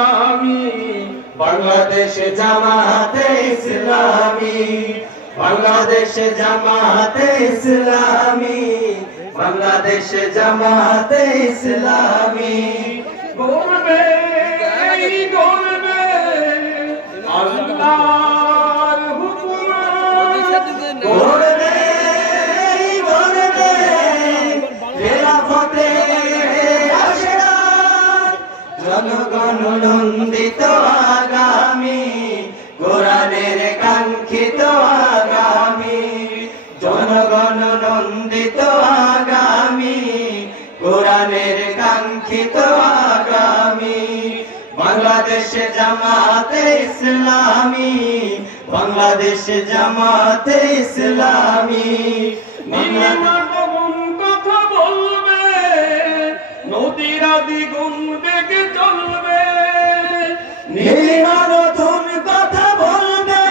ইসলামী, বাংলাদেশ জামাতে ইসলামী, বাংলাদেশ জামাতে ইসলামী, বাংলাদেশ জামাতে ইসলামী। গর্বে গর্বে আল্লাহর হুকুম, গর্বে গর্বে খেলাফতে আশরাত, জনগণ নন্দিত আগামী, কোরআনের কাঙ্ক্ষিত আগামী, জনগণ নন্দিত আগামী, কোরআনের কাঙ্ক্ষিত আগামী। বাংলাদেশ জামাতে ইসলামী, বাংলাদেশ জামাতে ইসলামী। কথা বলবে, নদীরা দ্বিগুণ বেগে চলবে, নীলিমা নতুন কথা বলবে,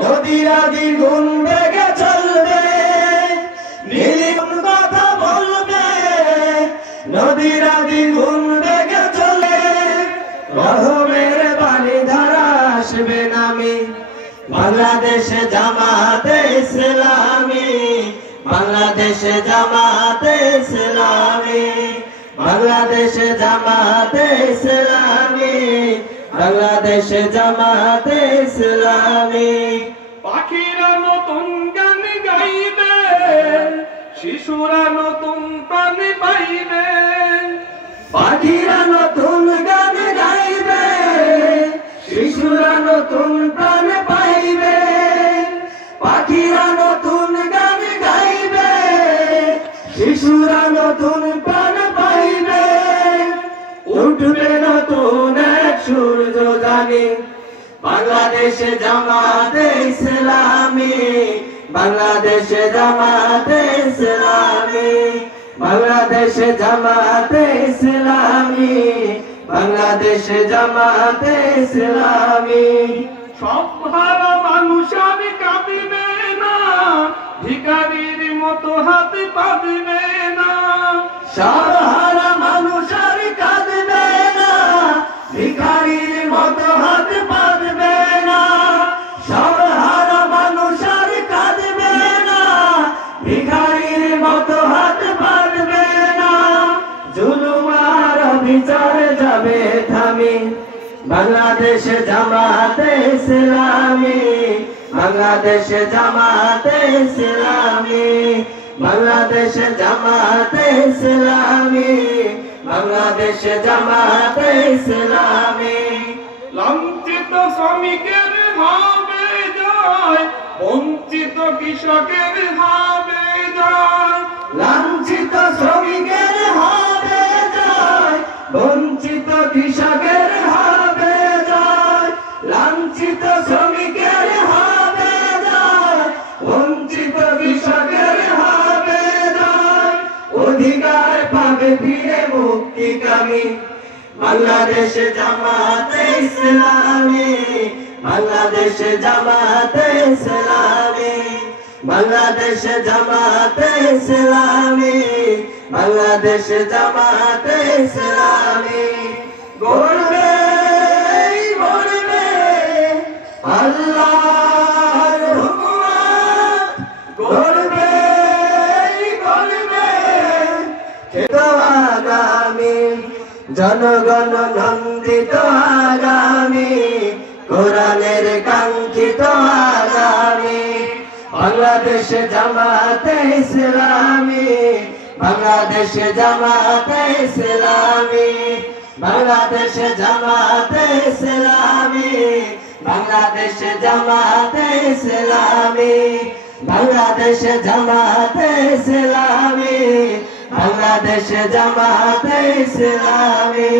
নদীরা দ্বিগুণ বেগে চলবে, নীলিমা কথা বলবে, নদীরা দ্বিগুণ বেগে চলে, রহমের বাণী ধারা আসবে নামে, বাংলাদেশ জামাতে ইসলামী, বাংলাদেশ জামাতে ইসলামী, বাংলাদেশ জামাতে ইসলামী, বাংলাদেশ জামাতে ইসলামী। পাখিরা নতুন গান গাইবে, শিশুরা নতুন প্রাণ পাইবে, পাখিরা নতুন গান গাইবে, শিশুরা নতুন প্রাণ পাইবে, পাখিরা নতুন গান গাইবে, শিশুরা নতুন প্রাণ পাইবে, উঠবে নতুন এক সূর্য জানি, বাংলাদেশ জামাতে ইসলামী, বাংলাদেশ জামাতে ইসলামী, বাংলাদেশ জামাতে ইসলামী, বাংলাদেশ জামাতে ইসলামী। সব হারা মানুষ আর কাঁদিবে না, ভিখারির মতো হাতে পাতবে না, সব হারা মানুষ আর কাঁদবে না, ভিখারির মতো হাতে পাতবে না, সব হারা মানুষ আর কাঁদবে না, ভিখারির মতো হাতে পাতবে না, জুলুম আর বিচার যাবে থামি, বাংলাদেশ জামাতে ইসলামী, বাংলাদেশ জামাতে ইসলামী, বাংলাদেশ জামাতে ইসলামী, বাংলাদেশ জামাতে ইসলামী। লাঞ্ছিত শ্রমিকের হবে জয়, বঞ্চিত কৃষকের হবে জয়, লাঞ্ছিত শ্রমিকের হবে জয়, বঞ্চিত কৃষকের হবে জয়, লাঞ্ছিত শ্রমিকের হবে জয়, বঞ্চিত কৃষকের হবে জয়, অধিকার পাবে ফিরে মুক্তিকামী, বাংলাদেশ জামাতে ইসলামী, বাংলাদেশ জামাতে ইসলামী, বাংলাদেশ জামাতে ইসলামী, বাংলাদেশ জামাতে ইসলামী। গর্বে গর্বে আল্লাহর হুকুমত, গর্বে গর্বে খেত আগামী, জনগণ নন্দিত আগামী, কোরআনের কাঙ্ক্ষিত আগামী, বাংলাদেশ জামাতে ইসলামী, বাংলাদেশ জামাতে ইসলামী, বাংলাদেশ জামাতে ইসলামী, বাংলাদেশ জামাতে ইসলামী, বাংলাদেশ জামাতে ইসলামী, বাংলাদেশ জামাতে ইসলামী।